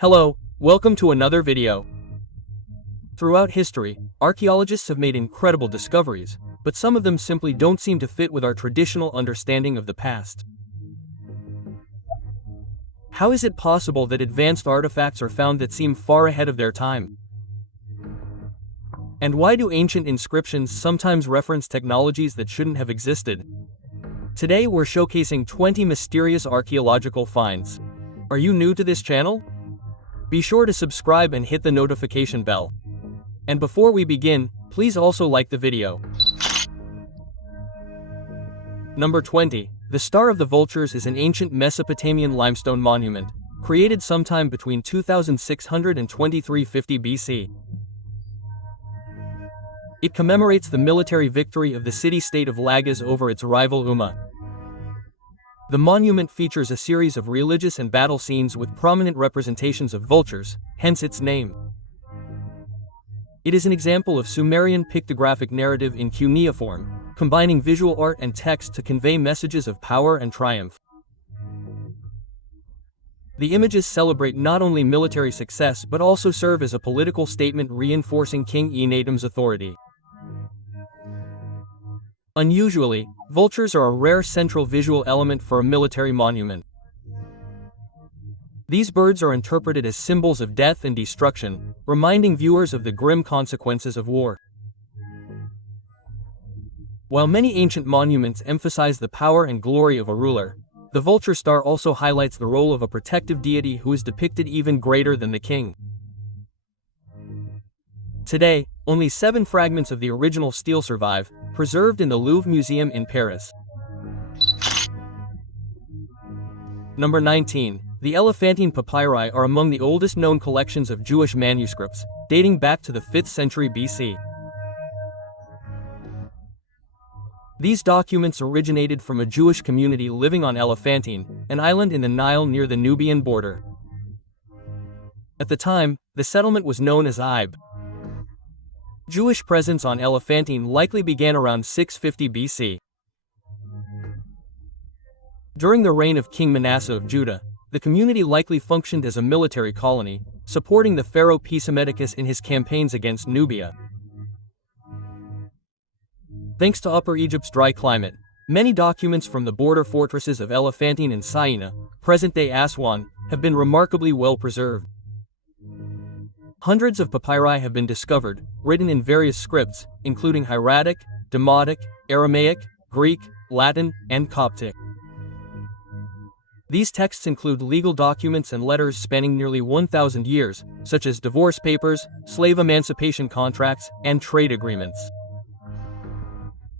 Hello, welcome to another video. Throughout history, archaeologists have made incredible discoveries, but some of them simply don't seem to fit with our traditional understanding of the past. How is it possible that advanced artifacts are found that seem far ahead of their time? And why do ancient inscriptions sometimes reference technologies that shouldn't have existed? Today we're showcasing 20 mysterious archaeological finds. Are you new to this channel? Be sure to subscribe and hit the notification bell. And before we begin, please also like the video. Number 20. The Star of the Vultures is an ancient Mesopotamian limestone monument, created sometime between 2600 and 2350 BC. It commemorates the military victory of the city-state of Lagash over its rival Umma. The monument features a series of religious and battle scenes with prominent representations of vultures, hence its name. It is an example of Sumerian pictographic narrative in cuneiform, combining visual art and text to convey messages of power and triumph. The images celebrate not only military success but also serve as a political statement reinforcing King Enadam's authority. Unusually, vultures are a rare central visual element for a military monument. These birds are interpreted as symbols of death and destruction, reminding viewers of the grim consequences of war. While many ancient monuments emphasize the power and glory of a ruler, the vulture star also highlights the role of a protective deity who is depicted even greater than the king. Today, only 7 fragments of the original stele survive, preserved in the Louvre Museum in Paris. Number 19. The Elephantine papyri are among the oldest known collections of Jewish manuscripts, dating back to the 5th century BC. These documents originated from a Jewish community living on Elephantine, an island in the Nile near the Nubian border. At the time, the settlement was known as Ibe. Jewish presence on Elephantine likely began around 650 BC. During the reign of King Manasseh of Judah, the community likely functioned as a military colony, supporting the pharaoh Psammetichus in his campaigns against Nubia. Thanks to Upper Egypt's dry climate, many documents from the border fortresses of Elephantine and Syena, present-day Aswan, have been remarkably well preserved. Hundreds of papyri have been discovered, written in various scripts, including Hieratic, Demotic, Aramaic, Greek, Latin, and Coptic. These texts include legal documents and letters spanning nearly 1,000 years, such as divorce papers, slave emancipation contracts, and trade agreements.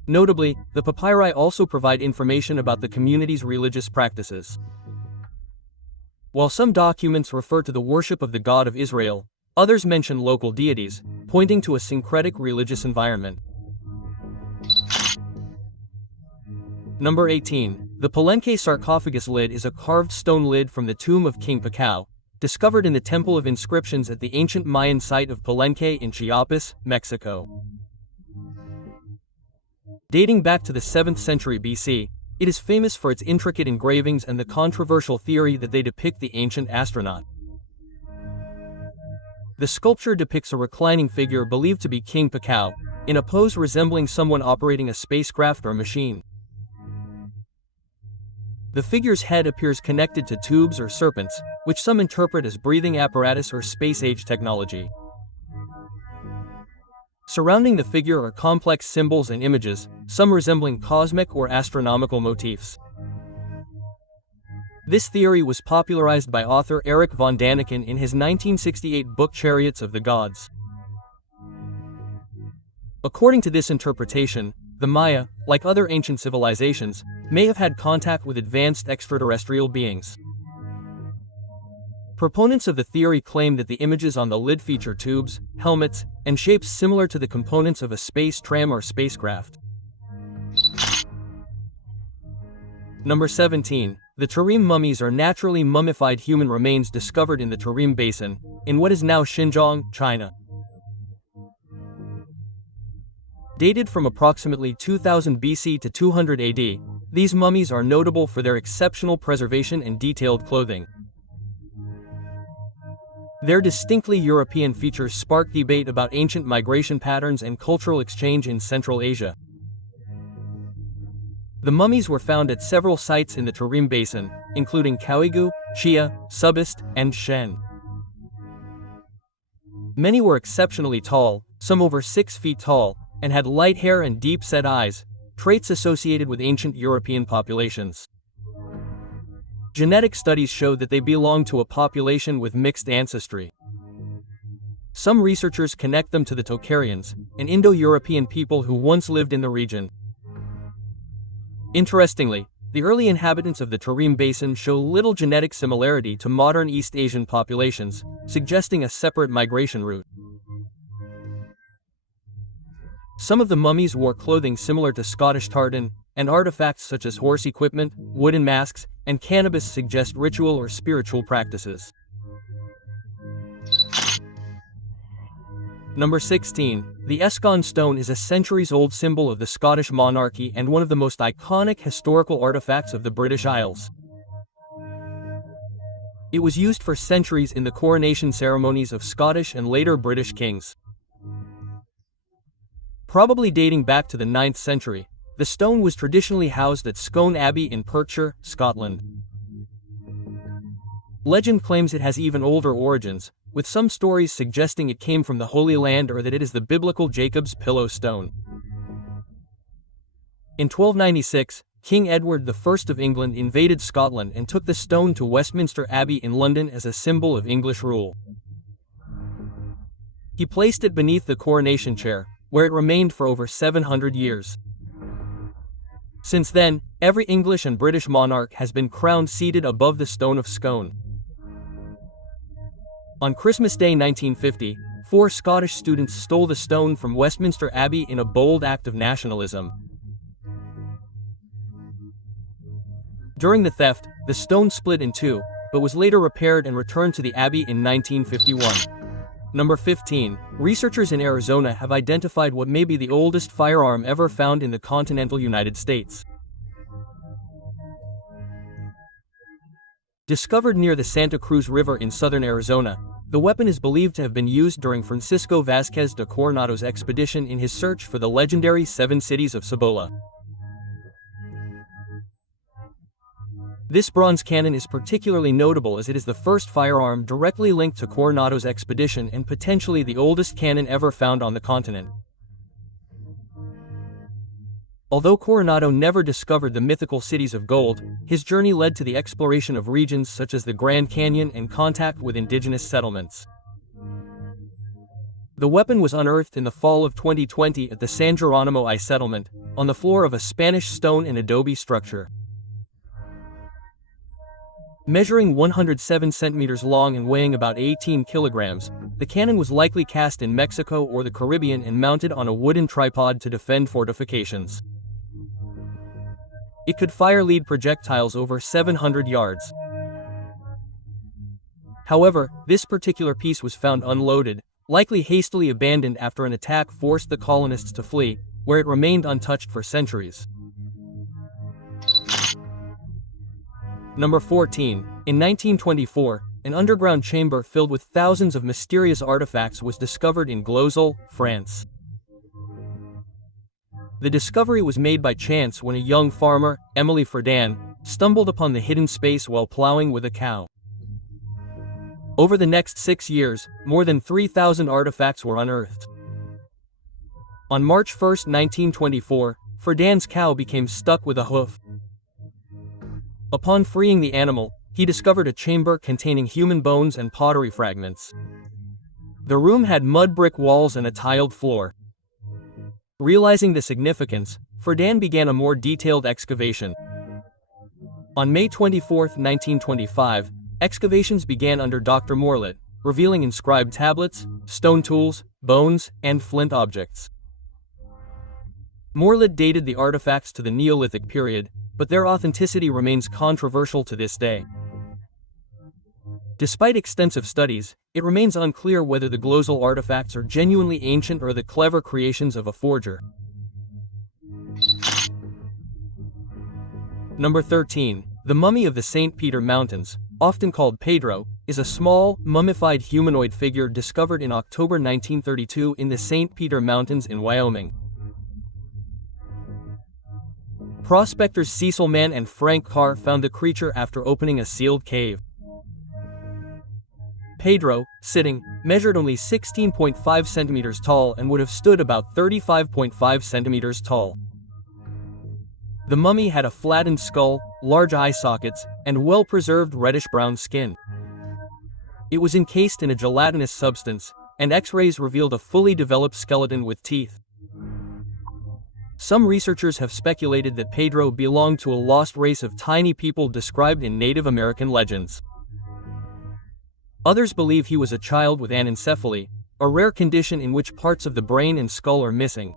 Notably, the papyri also provide information about the community's religious practices. While some documents refer to the worship of the God of Israel, others mention local deities, pointing to a syncretic religious environment. Number 18. The Palenque sarcophagus lid is a carved stone lid from the tomb of King Pakao, discovered in the Temple of Inscriptions at the ancient Mayan site of Palenque in Chiapas, Mexico. Dating back to the 7th century BC, it is famous for its intricate engravings and the controversial theory that they depict the ancient astronaut. The sculpture depicts a reclining figure believed to be King Pakao, in a pose resembling someone operating a spacecraft or machine. The figure's head appears connected to tubes or serpents, which some interpret as breathing apparatus or space-age technology. Surrounding the figure are complex symbols and images, some resembling cosmic or astronomical motifs. This theory was popularized by author Erich von Daniken in his 1968 book Chariots of the Gods. According to this interpretation, the Maya, like other ancient civilizations, may have had contact with advanced extraterrestrial beings. Proponents of the theory claim that the images on the lid feature tubes, helmets, and shapes similar to the components of a space tram or spacecraft. Number 17. The Tarim mummies are naturally mummified human remains discovered in the Tarim Basin, in what is now Xinjiang, China. Dated from approximately 2000 BC to 200 AD, these mummies are notable for their exceptional preservation and detailed clothing. Their distinctly European features spark debate about ancient migration patterns and cultural exchange in Central Asia. The mummies were found at several sites in the Tarim Basin, including Cauigu, Chia, Subist, and Shen. Many were exceptionally tall, some over 6 feet tall, and had light hair and deep-set eyes, traits associated with ancient European populations. Genetic studies show that they belong to a population with mixed ancestry. Some researchers connect them to the Tocharians, an Indo-European people who once lived in the region. Interestingly, the early inhabitants of the Tarim Basin show little genetic similarity to modern East Asian populations, suggesting a separate migration route. Some of the mummies wore clothing similar to Scottish tartan, and artifacts such as horse equipment, wooden masks, and cannabis suggest ritual or spiritual practices. Number 16. The Escon stone is a centuries-old symbol of the Scottish monarchy and one of the most iconic historical artifacts of the British Isles. It was used for centuries in the coronation ceremonies of Scottish and later British kings. Probably dating back to the 9th century, the stone was traditionally housed at Scone Abbey in Perthshire, Scotland. Legend claims it has even older origins, with some stories suggesting it came from the Holy Land or that it is the biblical Jacob's pillow stone. In 1296, King Edward I of England invaded Scotland and took the stone to Westminster Abbey in London as a symbol of English rule. He placed it beneath the coronation chair, where it remained for over 700 years. Since then, every English and British monarch has been crowned seated above the stone of Scone. On Christmas Day 1950, 4 Scottish students stole the stone from Westminster Abbey in a bold act of nationalism. During the theft, the stone split in two, but was later repaired and returned to the Abbey in 1951. Number 15. Researchers in Arizona have identified what may be the oldest firearm ever found in the continental United States. Discovered near the Santa Cruz River in southern Arizona, the weapon is believed to have been used during Francisco Vázquez de Coronado's expedition in his search for the legendary 7 cities of Cibola. This bronze cannon is particularly notable as it is the first firearm directly linked to Coronado's expedition and potentially the oldest cannon ever found on the continent. Although Coronado never discovered the mythical cities of gold, his journey led to the exploration of regions such as the Grand Canyon and contact with indigenous settlements. The weapon was unearthed in the fall of 2020 at the San Geronimo I settlement, on the floor of a Spanish stone and adobe structure. Measuring 107 centimeters long and weighing about 18 kilograms, the cannon was likely cast in Mexico or the Caribbean and mounted on a wooden tripod to defend fortifications. It could fire lead projectiles over 700 yards. However, this particular piece was found unloaded, likely hastily abandoned after an attack forced the colonists to flee, where it remained untouched for centuries. Number 14. In 1924, an underground chamber filled with thousands of mysterious artifacts was discovered in Glozal, France. The discovery was made by chance when a young farmer, Emily Friedan, stumbled upon the hidden space while plowing with a cow. Over the next 6 years, more than 3,000 artifacts were unearthed. On March 1, 1924, Friedan's cow became stuck with a hoof. Upon freeing the animal, he discovered a chamber containing human bones and pottery fragments. The room had mud brick walls and a tiled floor. Realizing the significance, Friedan began a more detailed excavation. On May 24, 1925, excavations began under Dr. Morlet, revealing inscribed tablets, stone tools, bones, and flint objects. Morlet dated the artifacts to the Neolithic period, but their authenticity remains controversial to this day. Despite extensive studies, it remains unclear whether the Glozal artifacts are genuinely ancient or the clever creations of a forger. Number 13. The Mummy of the St. Peter Mountains, often called Pedro, is a small, mummified humanoid figure discovered in October 1932 in the St. Peter Mountains in Wyoming. Prospectors Cecil Mann and Frank Carr found the creature after opening a sealed cave. Pedro, sitting, measured only 16.5 centimeters tall and would have stood about 35.5 centimeters tall. The mummy had a flattened skull, large eye sockets, and well-preserved reddish-brown skin. It was encased in a gelatinous substance, and X-rays revealed a fully developed skeleton with teeth. Some researchers have speculated that Pedro belonged to a lost race of tiny people described in Native American legends. Others believe he was a child with anencephaly, a rare condition in which parts of the brain and skull are missing.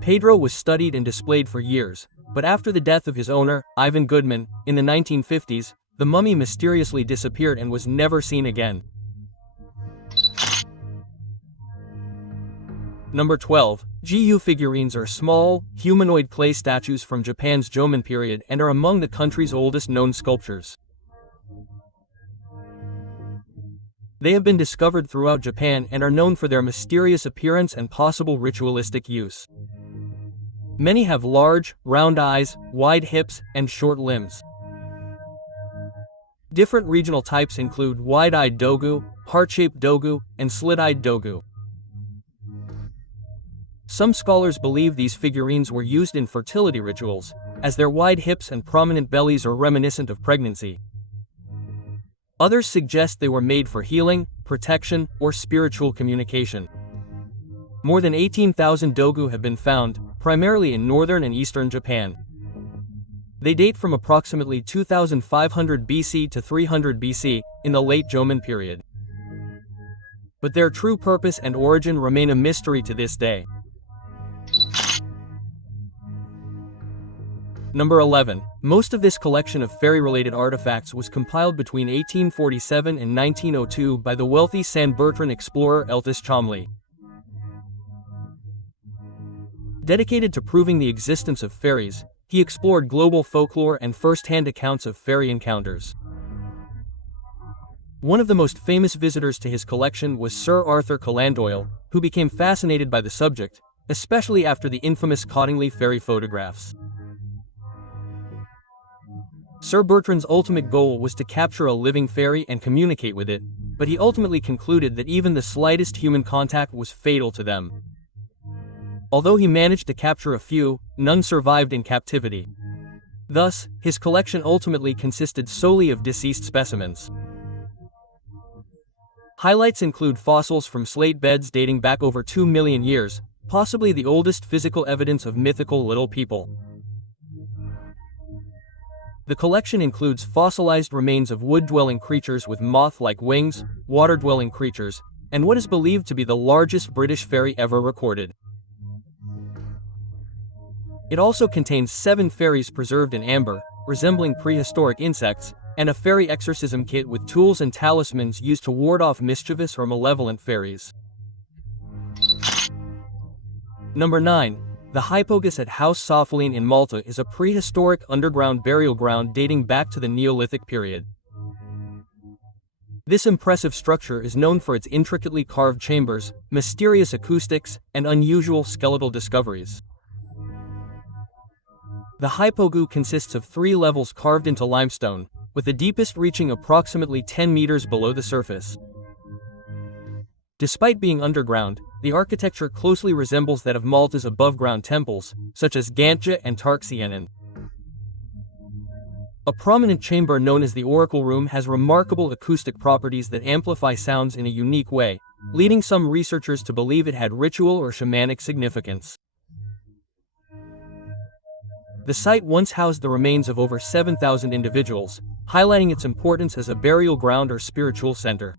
Pedro was studied and displayed for years, but after the death of his owner, Ivan Goodman, in the 1950s, the mummy mysteriously disappeared and was never seen again. Number 12. Gu figurines are small, humanoid clay statues from Japan's Jomon period and are among the country's oldest known sculptures. They have been discovered throughout Japan and are known for their mysterious appearance and possible ritualistic use. Many have large, round eyes, wide hips, and short limbs. Different regional types include wide-eyed dogu, heart-shaped dogu, and slit-eyed dogu. Some scholars believe these figurines were used in fertility rituals, as their wide hips and prominent bellies are reminiscent of pregnancy. Others suggest they were made for healing, protection, or spiritual communication. More than 18,000 dogu have been found, primarily in northern and eastern Japan. They date from approximately 2500 BC to 300 BC, in the late Jomon period. But their true purpose and origin remain a mystery to this day. Number 11. Most of this collection of fairy-related artifacts was compiled between 1847 and 1902 by the wealthy San Bertrand explorer Eltis Chomley. Dedicated to proving the existence of fairies, he explored global folklore and first-hand accounts of fairy encounters. One of the most famous visitors to his collection was Sir Arthur Conan Doyle, who became fascinated by the subject, especially after the infamous Cottingley fairy photographs. Sir Bertrand's ultimate goal was to capture a living fairy and communicate with it, but he ultimately concluded that even the slightest human contact was fatal to them. Although he managed to capture a few, none survived in captivity. Thus, his collection ultimately consisted solely of deceased specimens. Highlights include fossils from slate beds dating back over 2 million years, possibly the oldest physical evidence of mythical little people. The collection includes fossilized remains of wood-dwelling creatures with moth-like wings, water-dwelling creatures, and what is believed to be the largest British fairy ever recorded. It also contains 7 fairies preserved in amber, resembling prehistoric insects, and a fairy exorcism kit with tools and talismans used to ward off mischievous or malevolent fairies. Number 9. The Hypogeus at House Sopheline in Malta is a prehistoric underground burial ground dating back to the Neolithic period. This impressive structure is known for its intricately carved chambers, mysterious acoustics, and unusual skeletal discoveries. The hypogeum consists of 3 levels carved into limestone, with the deepest reaching approximately 10 meters below the surface. Despite being underground, the architecture closely resembles that of Malta's above-ground temples, such as Gantja and Tarxienen. A prominent chamber known as the Oracle Room has remarkable acoustic properties that amplify sounds in a unique way, leading some researchers to believe it had ritual or shamanic significance. The site once housed the remains of over 7,000 individuals, highlighting its importance as a burial ground or spiritual center.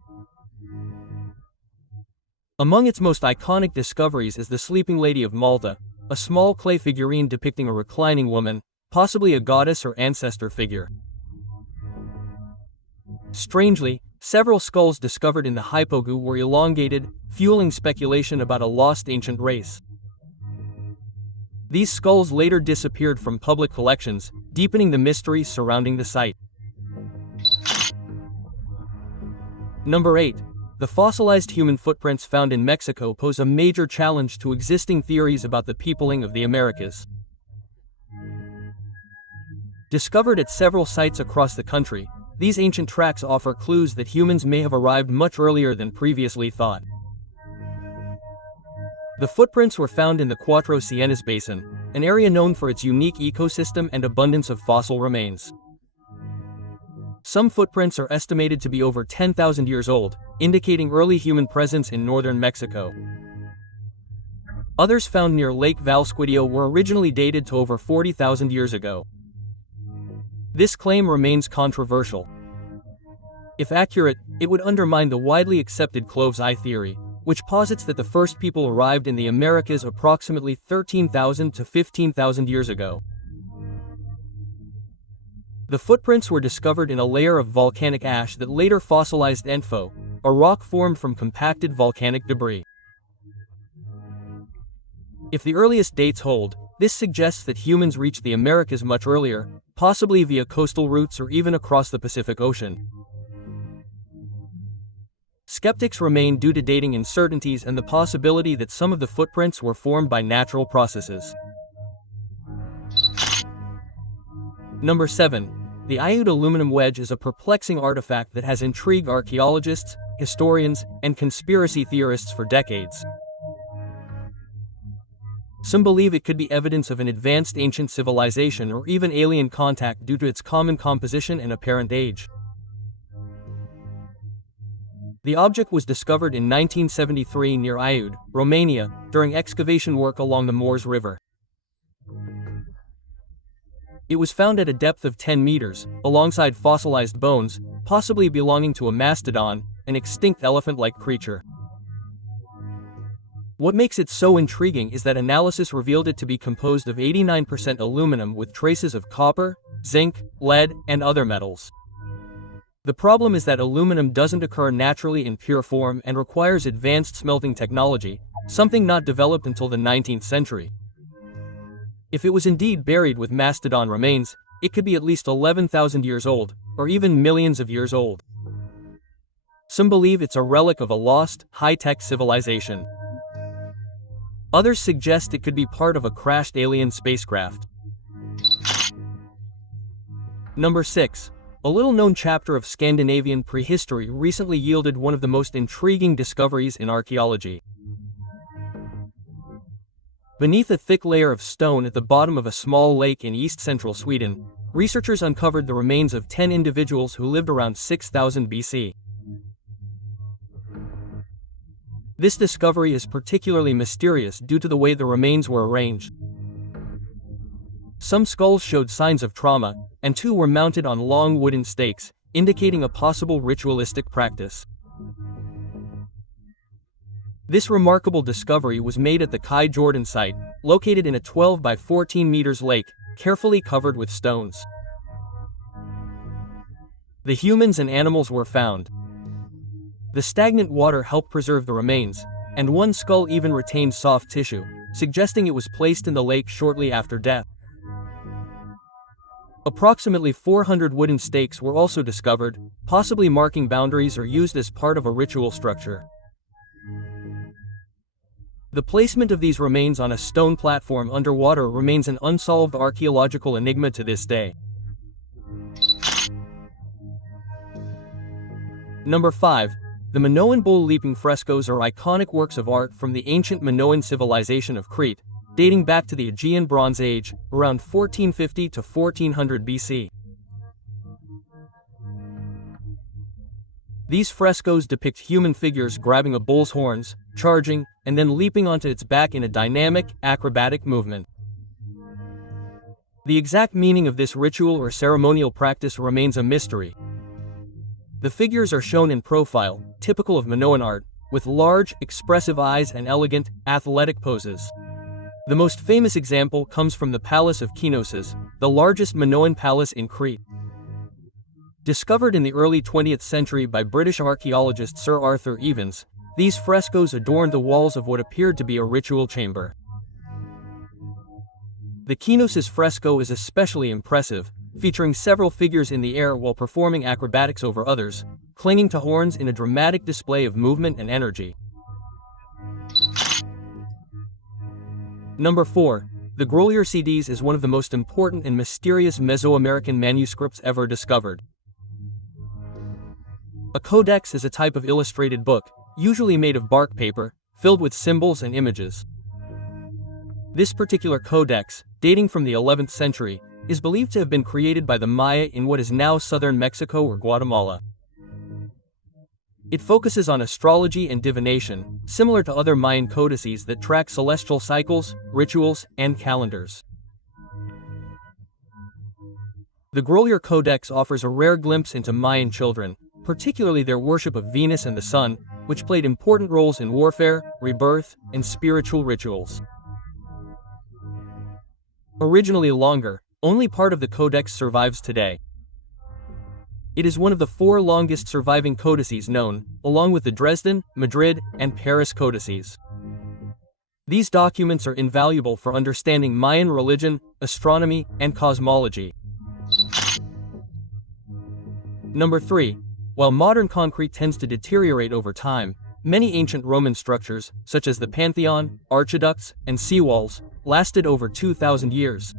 Among its most iconic discoveries is the Sleeping Lady of Malta, a small clay figurine depicting a reclining woman, possibly a goddess or ancestor figure. Strangely, several skulls discovered in the hypogeum were elongated, fueling speculation about a lost ancient race. These skulls later disappeared from public collections, deepening the mystery surrounding the site. Number 8. The fossilized human footprints found in Mexico pose a major challenge to existing theories about the peopling of the Americas. Discovered at several sites across the country, these ancient tracks offer clues that humans may have arrived much earlier than previously thought. The footprints were found in the Cuatro Ciénegas Basin, an area known for its unique ecosystem and abundance of fossil remains. Some footprints are estimated to be over 10,000 years old, indicating early human presence in northern Mexico. Others found near Lake Valsquidio were originally dated to over 40,000 years ago. This claim remains controversial. If accurate, it would undermine the widely accepted cloves eye theory, which posits that the first people arrived in the Americas approximately 13,000 to 15,000 years ago. The footprints were discovered in a layer of volcanic ash that later fossilized Enfo, a rock formed from compacted volcanic debris. If the earliest dates hold, this suggests that humans reached the Americas much earlier, possibly via coastal routes or even across the Pacific Ocean. Skeptics remain due to dating uncertainties and the possibility that some of the footprints were formed by natural processes. Number 7. The Ayud aluminum wedge is a perplexing artifact that has intrigued archaeologists, historians, and conspiracy theorists for decades. Some believe it could be evidence of an advanced ancient civilization or even alien contact due to its common composition and apparent age. The object was discovered in 1973 near Ayud, Romania, during excavation work along the Moors River. It was found at a depth of 10 meters, alongside fossilized bones, possibly belonging to a mastodon, an extinct elephant-like creature. What makes it so intriguing is that analysis revealed it to be composed of 89% aluminum with traces of copper, zinc, lead, and other metals. The problem is that aluminum doesn't occur naturally in pure form and requires advanced smelting technology, something not developed until the 19th century. If it was indeed buried with mastodon remains, it could be at least 11,000 years old, or even millions of years old. Some believe it's a relic of a lost, high-tech civilization. Others suggest it could be part of a crashed alien spacecraft. Number 6. A little-known chapter of Scandinavian prehistory recently yielded one of the most intriguing discoveries in archaeology. Beneath a thick layer of stone at the bottom of a small lake in east-central Sweden, researchers uncovered the remains of 10 individuals who lived around 6000 BC. This discovery is particularly mysterious due to the way the remains were arranged. Some skulls showed signs of trauma, and 2 were mounted on long wooden stakes, indicating a possible ritualistic practice. This remarkable discovery was made at the Kai Jordan site, located in a 12 by 14 meters lake, carefully covered with stones. The humans and animals were found. The stagnant water helped preserve the remains, and one skull even retained soft tissue, suggesting it was placed in the lake shortly after death. Approximately 400 wooden stakes were also discovered, possibly marking boundaries or used as part of a ritual structure. The placement of these remains on a stone platform underwater remains an unsolved archaeological enigma to this day. Number 5. The Minoan bull leaping frescoes are iconic works of art from the ancient Minoan civilization of Crete, dating back to the Aegean Bronze Age, around 1450 to 1400 BC. These frescoes depict human figures grabbing a bull's horns, charging, and then leaping onto its back in a dynamic, acrobatic movement. The exact meaning of this ritual or ceremonial practice remains a mystery. The figures are shown in profile, typical of Minoan art, with large, expressive eyes and elegant, athletic poses. The most famous example comes from the Palace of Knossos, the largest Minoan palace in Crete. Discovered in the early 20th century by British archaeologist Sir Arthur Evans, these frescoes adorned the walls of what appeared to be a ritual chamber. The Knossos fresco is especially impressive, featuring several figures in the air while performing acrobatics over others, clinging to horns in a dramatic display of movement and energy. Number 4. The Grolier-CDs is one of the most important and mysterious Mesoamerican manuscripts ever discovered. A codex is a type of illustrated book, usually made of bark paper, filled with symbols and images. This particular codex, dating from the 11th century, is believed to have been created by the Maya in what is now southern Mexico or Guatemala. It focuses on astrology and divination, similar to other Mayan codices that track celestial cycles, rituals, and calendars. The Grolier Codex offers a rare glimpse into Mayan children, particularly their worship of Venus and the sun, which played important roles in warfare, rebirth, and spiritual rituals. Originally longer, only part of the codex survives today. It is one of the 4 longest surviving codices known, along with the Dresden, Madrid, and Paris codices. These documents are invaluable for understanding Mayan religion, astronomy, and cosmology. Number 3. While modern concrete tends to deteriorate over time, many ancient Roman structures, such as the Pantheon, aqueducts, and seawalls, lasted over 2,000 years.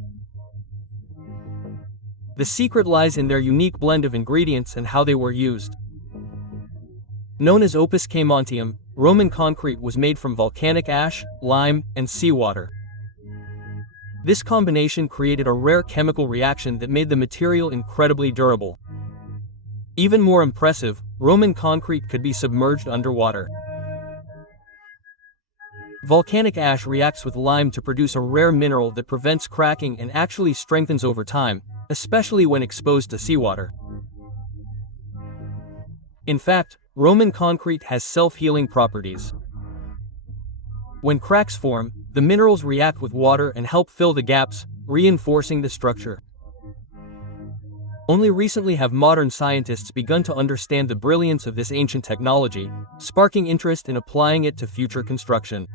The secret lies in their unique blend of ingredients and how they were used. Known as opus caemontium, Roman concrete was made from volcanic ash, lime, and seawater. This combination created a rare chemical reaction that made the material incredibly durable. Even more impressive, Roman concrete could be submerged underwater. Volcanic ash reacts with lime to produce a rare mineral that prevents cracking and actually strengthens over time, especially when exposed to seawater. In fact, Roman concrete has self-healing properties. When cracks form, the minerals react with water and help fill the gaps, reinforcing the structure. Only recently have modern scientists begun to understand the brilliance of this ancient technology, sparking interest in applying it to future construction.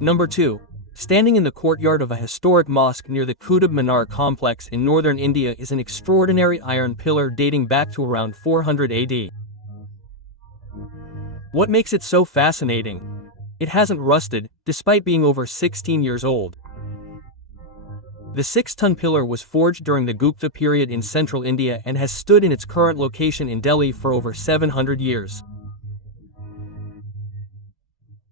Number 2. Standing in the courtyard of a historic mosque near the Qutb Minar complex in northern India is an extraordinary iron pillar dating back to around 400 AD. What makes it so fascinating? It hasn't rusted, despite being over 16 years old. The 6-ton pillar was forged during the Gupta period in central India and has stood in its current location in Delhi for over 700 years.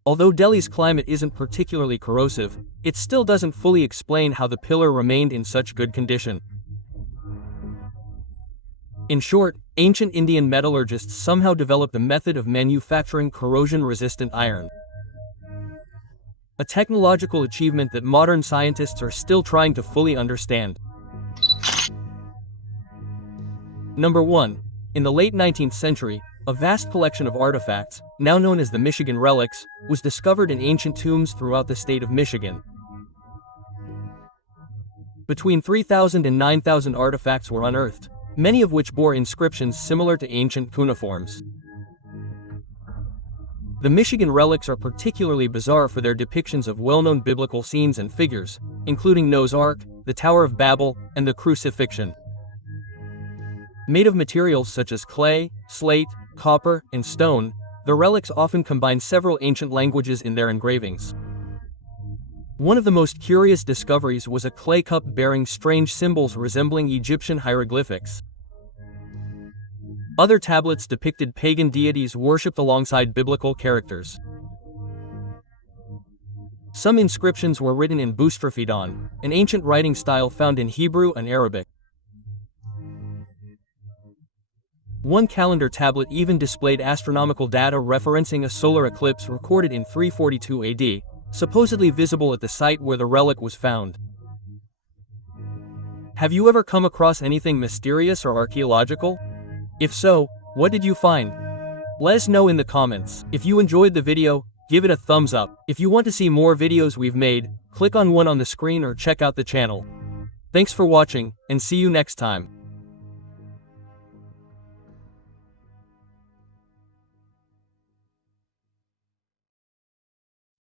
Although Delhi's climate isn't particularly corrosive, it still doesn't fully explain how the pillar remained in such good condition. In short, ancient Indian metallurgists somehow developed a method of manufacturing corrosion-resistant iron. A technological achievement that modern scientists are still trying to fully understand. Number 1. In the late 19th century, a vast collection of artifacts, now known as the Michigan relics, was discovered in ancient tombs throughout the state of Michigan. Between 3,000 and 9,000 artifacts were unearthed, many of which bore inscriptions similar to ancient cuneiforms. The Michigan relics are particularly bizarre for their depictions of well-known biblical scenes and figures, including Noah's Ark, the Tower of Babel, and the Crucifixion. Made of materials such as clay, slate, copper, and stone, the relics often combine several ancient languages in their engravings. One of the most curious discoveries was a clay cup bearing strange symbols resembling Egyptian hieroglyphics. Other tablets depicted pagan deities worshipped alongside biblical characters. Some inscriptions were written in Boustrophedon, an ancient writing style found in Hebrew and Arabic. One calendar tablet even displayed astronomical data referencing a solar eclipse recorded in 342 AD, supposedly visible at the site where the relic was found. Have you ever come across anything mysterious or archaeological? If so, what did you find? Let us know in the comments. If you enjoyed the video, give it a thumbs up. If you want to see more videos we've made, click on one on the screen or check out the channel. Thanks for watching, and see you next time.